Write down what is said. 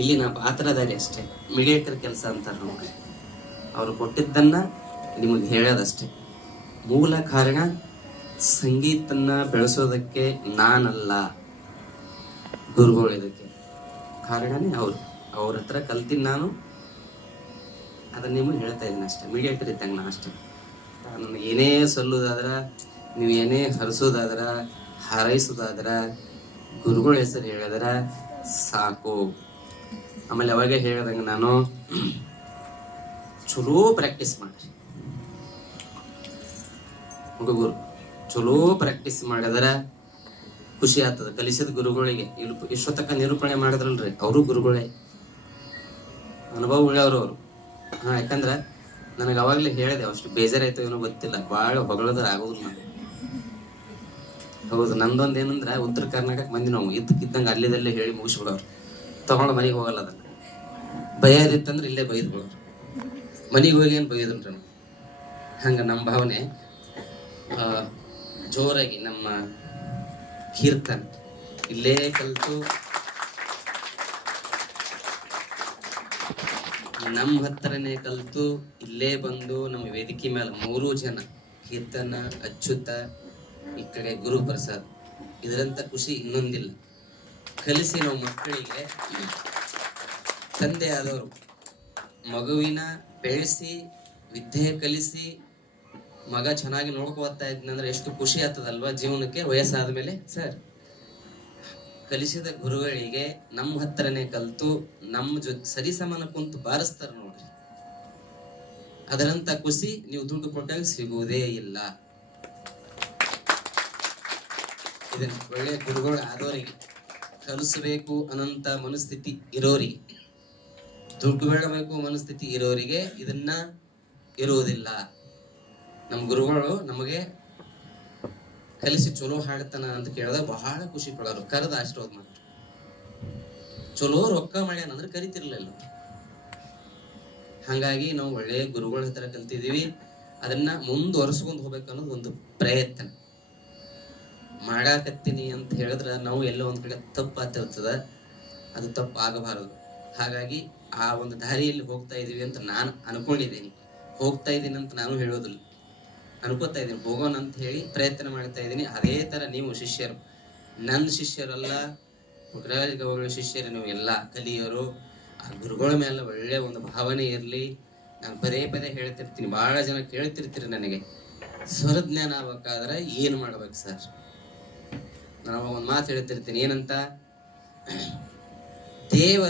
ಇಲ್ಲಿ ನಾ ಪಾತ್ರಧಾರಿ ಅಷ್ಟೇ, ಮೀಡಿಯೇಟರ್ ಕೆಲಸ ಅಂತಾರೆ ನಮಗೆ. ಅವರು ಕೊಟ್ಟಿದ್ದನ್ನ ನಿಮಗೆ ಹೇಳೋದಷ್ಟೇ. ಮೂಲ ಕಾರಣ ಸಂಗೀತನ್ನ ಬೆಳೆಸೋದಕ್ಕೆ ನಾನಲ್ಲ, ಗುರುಗಳು. ಇದಕ್ಕೆ ಕಾರಣನೇ ಅವ್ರ ಹತ್ರ ಕಲ್ತೀನಿ ನಾನು. ಅದನ್ನ ನಿಮಗೆ ಹೇಳ್ತಾ ಇದ್ದೀನಿ ಅಷ್ಟೇ, ಮೀಡಿಯೇಟರ್ ಇದ್ದಂಗೆ ನಾ ಅಷ್ಟೇ. ನನಗೆ ಏನೇ ಸಲ್ಲೋದಾದ್ರ, ನೀವು ಏನೇ ಹರಿಸೋದಾದ್ರ, ಹಾರೈಸೋದಾದ್ರ, ಗುರುಗಳ ಹೆಸರು ಹೇಳಿದ್ರ ಸಾಕು. ಆಮೇಲೆ ಅವಾಗೆ ಹೇಳ್ದಂಗೆ ನಾನು, ಚಲೋ ಪ್ರಾಕ್ಟೀಸ್ ಮಾಡ್ರಿ ಹುಡುಗರು. ಚಲೋ ಪ್ರಾಕ್ಟೀಸ್ ಮಾಡಿದ್ರ ಖುಷಿ ಆಗ್ತದ. ಕಲಿಸಿದ ಗುರುಗಳಿಗೆ ಇಷ್ಟೊತ್ತಕ್ಕ ನಿರೂಪಣೆ ಮಾಡಿದ್ರಲ್ರಿ, ಅವರು ಗುರುಗಳೇ, ಅನುಭವ ಉಳ್ಳವ್ರು ಅವರು. ಯಾಕಂದ್ರ ನನಗೆ ಅವಾಗ್ಲೇ ಹೇಳಿದೆ, ಅಷ್ಟು ಬೇಜಾರಾಯ್ತು ಏನೋ ಗೊತ್ತಿಲ್ಲ, ಭಾಳ ಹೊಗಳದ್ರ ಆಗೋದು ನಾನು. ಹೌದು, ನಂದೊಂದು ಏನಂದ್ರ ಉತ್ತರ ಕರ್ನಾಟಕ ಮಂದಿ ನಾವು ಇದ್ದಂಗೆ ಅಲ್ಲಿದಲ್ಲೇ ಹೇಳಿ ಮುಗಿಸ್ಬಿಡೋರು, ತಗೊಂಡು ಮನೆಗೆ ಹೋಗಲ್ಲ. ಅದನ್ನ ಬೈಯೋದಿತ್ತಂದ್ರೆ ಇಲ್ಲೇ ಬೈದ್ ಬಿಡೋರು, ಮನೆಗೆ ಹೋಗಿ ಏನು ಬೈಯೋದ್ರಿ. ಹಂಗ ನಮ್ಮ ಭಾವನೆ ಜೋರಾಗಿ ನಮ್ಮ ಕೀರ್ತನ್ ಇಲ್ಲೇ ಕಲ್ತು ನಮ್ಮ ಹತ್ರನೇ ಕಲ್ತು ಇಲ್ಲೇ ಬಂದು ನಮ್ಮ ವೇದಿಕೆ ಮೇಲೆ 3 ಜನ, ಕೀರ್ತನ, ಅಚ್ಯುತ, ಈ ಕಡೆ ಗುರುಪ್ರಸಾದ್, ಇದರಂತ ಖುಷಿ ಇನ್ನೊಂದಿಲ್ಲ. ಕಲಿಸಿ ನಾವು ಮಕ್ಕಳಿಗೆ ತಂದೆ ಆದವರು ಮಗುವಿನ ಬೆಳೆಸಿ ವಿದ್ಯೆ ಕಲಿಸಿ ಮಗ ಚೆನ್ನಾಗಿ ನೋಡ್ಕೋತಾ ಇದ್ನಂದ್ರೆ ಎಷ್ಟು ಖುಷಿ ಆಗ್ತದಲ್ವಾ ಜೀವನಕ್ಕೆ ವಯಸ್ಸಾದ ಮೇಲೆ. ಸರ್, ಕಲಿಸಿದ ಗುರುಗಳಿಗೆ ನಮ್ಮ ಹತ್ರನೇ ಕಲ್ತು ನಮ್ಮ ಜೊತೆ ಸರಿಸಮನ ಕುಂತು ಬಾರಿಸ್ತಾರ ನೋಡ್ರಿ, ಅದರಂತ ಖುಷಿ ನೀವು ದುಡ್ಡು ಕೊಟ್ಟಾಗ ಸಿಗುವುದೇ ಇಲ್ಲ. ಇದನ್ನ ಒಳ್ಳೆ ಗುರುಗಳು ಆದವರಿಗೆ, ಕಲಿಸಬೇಕು ಅನ್ನಂತ ಮನಸ್ಥಿತಿ ಇರೋರಿಗೆ, ದುಡ್ಡು ಬೇಡಬೇಕು ಮನಸ್ಥಿತಿ ಇರೋರಿಗೆ ಇದನ್ನ ಇರುವುದಿಲ್ಲ. ನಮ್ಮ ಗುರುಗಳು ನಮಗೆ ಕಲಿಸಿ ಚಲೋ ಹಾಡ್ತಾನ ಅಂತ ಕೇಳಿದಾಗ ಬಹಳ ಖುಷಿ ಪಡೋರು, ಕರೆದ ಆಶೀರ್ವಾದ ಮಾಡ್ರು. ಚಲೋ ರೊಕ್ಕ ಮಾಡ್ಯಾನಂದ್ರೆ ಕರಿತಿರ್ಲಿಲ್ಲ. ಹಂಗಾಗಿ ನಾವು ಒಳ್ಳೆ ಗುರುಗಳ ಹತ್ರ ಕಲ್ತಿದೀವಿ. ಅದನ್ನ ಮುಂದುವರ್ಸ್ಕೊಂಡ್ ಹೋಗ್ಬೇಕು ಅನ್ನೋದು ಒಂದು ಪ್ರಯತ್ನ ಮಾಡಾಕತ್ತೀನಿ ಅಂತ ಹೇಳಿದ್ರ ನಾವು ಎಲ್ಲೋ ಒಂದ್ ಕಡೆ ತಪ್ಪಾತಿರ್ತದ, ಅದು ತಪ್ಪು ಆಗಬಾರದು. ಹಾಗಾಗಿ ಆ ಒಂದು ದಾರಿಯಲ್ಲಿ ಹೋಗ್ತಾ ಇದೀವಿ ಅಂತ ನಾನು ಅನ್ಕೊಂಡಿದ್ದೀನಿ. ಹೋಗ್ತಾ ಇದ್ದೀನಿ ಅಂತ ನಾನು ಹೇಳೋದಿಲ್ಲ, ಅನ್ಕೋತಾ ಇದ್ದೀನಿ, ಹೋಗೋಣ ಅಂತ ಹೇಳಿ ಪ್ರಯತ್ನ ಮಾಡ್ತಾ ಇದ್ದೀನಿ. ಅದೇ ತರ ನೀವು ಶಿಷ್ಯರು, ನನ್ನ ಶಿಷ್ಯರಲ್ಲ, ಪುಟ್ಟರಾಜ ಗವಾಯಿಗಳ ಶಿಷ್ಯರು ನೀವು ಎಲ್ಲ ಕಲಿಯೋರು. ಆ ಗುರುಗಳ ಮೇಲೆ ಒಳ್ಳೆ ಒಂದು ಭಾವನೆ ಇರಲಿ. ನಾನು ಪದೇ ಪದೇ ಹೇಳ್ತಿರ್ತೀನಿ, ಬಹಳ ಜನ ಕೇಳ್ತಿರ್ತೀರಿ ನನಗೆ, ಸ್ವರಜ್ಞಾನ ಆಗ್ಬೇಕಾದ್ರೆ ಏನ್ ಮಾಡ್ಬೇಕು ಸರ್? ನಾನು ಒಂದು ಮಾತು ಹೇಳ್ತಿರ್ತೀನಿ, ಏನಂತ, ದೇವ